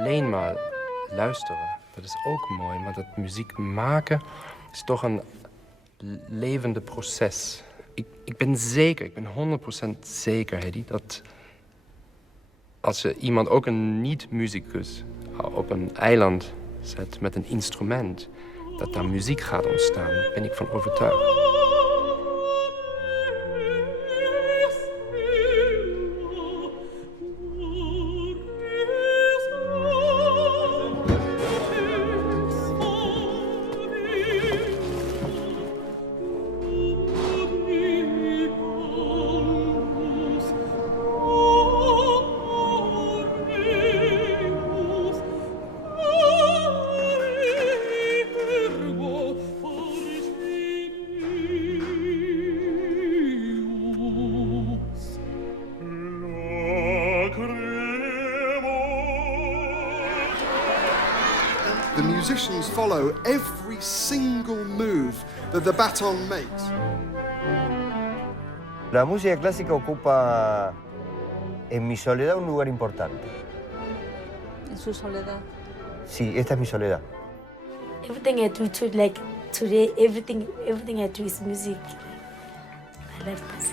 alleen maar luisteren, dat is ook mooi. Maar dat muziek maken is toch een levende proces. Ik ben zeker, ik ben 100% zeker, Hedy, dat als je iemand, ook een niet-muzikus, op een eiland zet met een instrument, dat daar muziek gaat ontstaan. Daar ben ik van overtuigd. The musicians follow every single move that the baton makes. La música clásica ocupa en mi soledad un lugar importante. En su soledad. Sí, esta es mi soledad. Everything I do today, everything I do is music. I love this.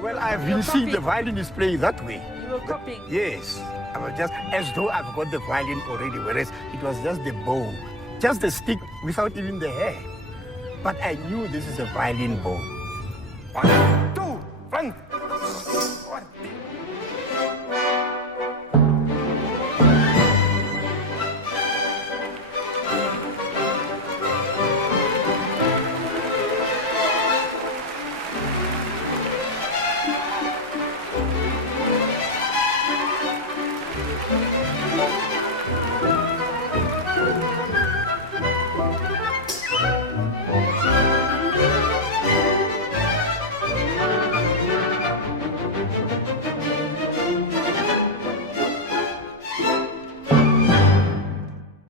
Well, I've been seeing the violinist play that way. You were copying? Yes. I was just as though I've got the violin already, whereas it was just the bow, just the stick without even the hair. But I knew this is a violin bow.